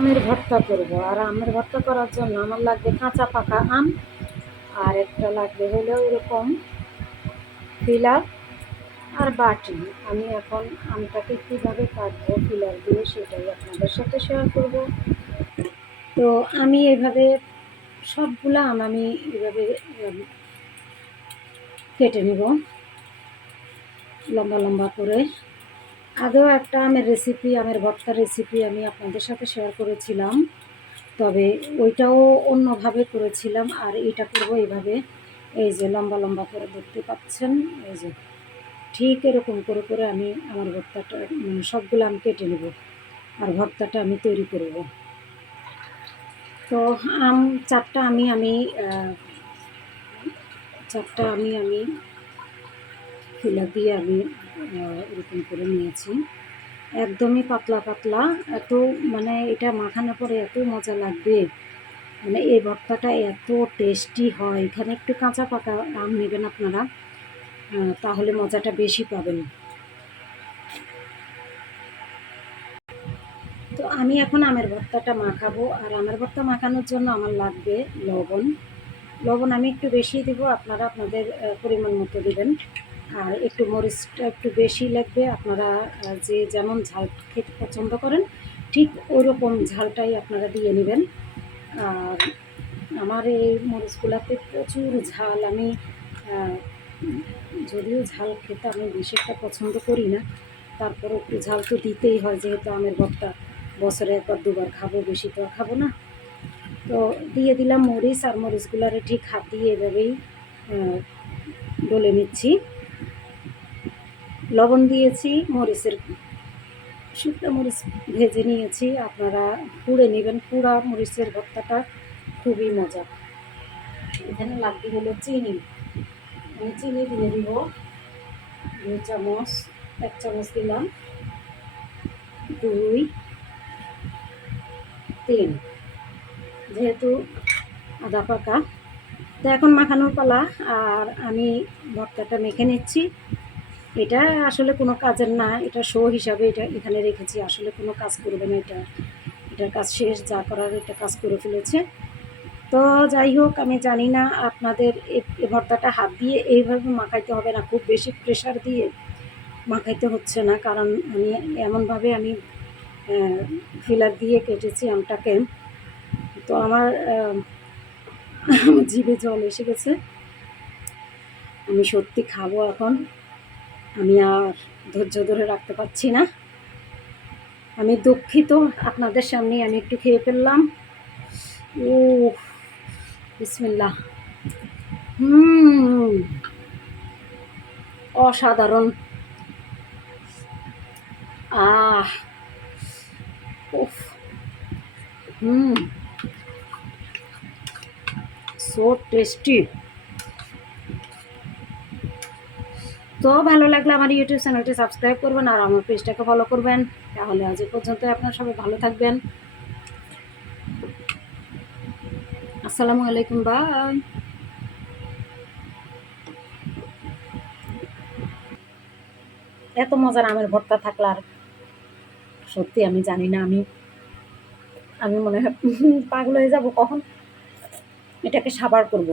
আমের ভর্তা করব। আর আমের ভর্তা করার জন্য আমার লাগবে কাঁচা পাকা আম, আর একটা লাগবে হলো এরকম ফিলার আর বাটি। আমি এখন আমটাকে কীভাবে কাটবো ফিলার দিয়ে সেটাই আপনাদের সাথে শেয়ার করব। তো আমি এভাবে সবগুলো আম আমি এভাবে কেটে নেব লম্বা লম্বা করে। আগেও একটা আমের রেসিপি আমের ভর্তার রেসিপি আমি আপনাদের সাথে শেয়ার করেছিলাম। তবে ওইটাও অন্যভাবে করেছিলাম আর এটা করব এইভাবে এই যে লম্বা লম্বা করে দেখতে পাচ্ছেন, এই যে ঠিক এরকম করে করে আমি আমার ভর্তাটা মানে সবগুলো আমি কেটে নেব আর ভর্তাটা আমি তৈরি করব। তো আম, চারটা আমি আমি চারটা আমি আমি ফিলা দিয়ে আমি এরকম করে নিয়েছি। একদমই পাতলা পাতলা, এত মানে এটা মাখানোর পরে এত মজা লাগবে। মানে এই ভর্তাটা এত টেস্টি হয়। এখানে একটু কাঁচা পাকা আম নেবেন আপনারা তাহলে মজাটা বেশি পাবেন। তো আমি এখন আমের ভর্তাটা মাখাবো। আর আমের ভর্তা মাখানোর জন্য আমার লাগবে লবণ। লবণ আমি একটু বেশি দিব, আপনারা আপনাদের পরিমাণ মতো দেবেন। আর একটু মরিচটা একটু বেশি লাগবে। আপনারা যে যেমন ঝাল খেতে পছন্দ করেন, ঠিক ওই রকম ঝালটাই আপনারা দিয়ে নেবেন। আর আমার এই মরিচগুলাতে প্রচুর ঝাল। আমি যদিও ঝাল খেতে আমি বেশি একটা পছন্দ করি না তারপরে একটু ঝাল তো দিতেই হয়, যেহেতু আমের ভর্তা বছরে একবার, দুবার খাব, বেশি তো খাব না। তো দিয়ে দিলাম মরিচ, আর মরিচগুলারে ঠিক হাত দিয়ে এভাবেই ডলে নিচ্ছি। লবণ দিয়েছি, মরিচের শুকনো মরিচ ভেজে নিয়েছি। আপনারা পুড়ে নেবেন, পুরা মরিচের ভর্তাটা। খুবই মজা। এখানে লাগবে হলো চিনি। আমি চিনি দিয়ে দিব। দুই চামচ, এক চামচ দিলাম। দুই, তিন। যেহেতু আদা পাকা। তো এখন মাখানোর পালা। আর আমি ভর্তাটা মেখে নিচ্ছি। এটা আসলে কোনো কাজের না, এটা শো হিসাবে এটা এখানে রেখেছি। আসলে কোনো কাজ করবে না এটা। এটার কাজ শেষ, যা করার এটা কাজ করে ফেলেছে। তো যাই হোক, আমি জানি না আপনাদের এ- ভর্তাটা হাত দিয়ে এইভাবে মাখাইতে হবে না, খুব বেশি প্রেশার দিয়ে মাখাইতে হচ্ছে না। কারণ আমি এমনভাবে আমি ফিলার দিয়ে কেটেছি আমটাকে। তো আমার জিভে জল এসে গেছে। আমি সত্যি খাব এখন। আমি আর ধৈর্য ধরে রাখতে পারছি না। আমি দুঃখিত, আপনাদের সামনে আমি একটু খেয়ে ফেললাম। ও বিসমিল্লাহ। হুম, অসাধারণ। আহ, উফ, হুম সো টেস্টি তো ভালো লাগলে আমার ইউটিউব চ্যানেলটি সাবস্ক্রাইব করবেন আর আমার পেজটাকে ফলো করবেন। তাহলে আজ পর্যন্ত আপনারা সবাই ভালো থাকবেন। আসসালামু আলাইকুম, বাই। এত মজার আমের ভর্তা থাকলে আর সত্যি আমি জানি না, আমি আমি মনে হয় পাগল হয়ে যাব কখন? এটাকে সাবার করব।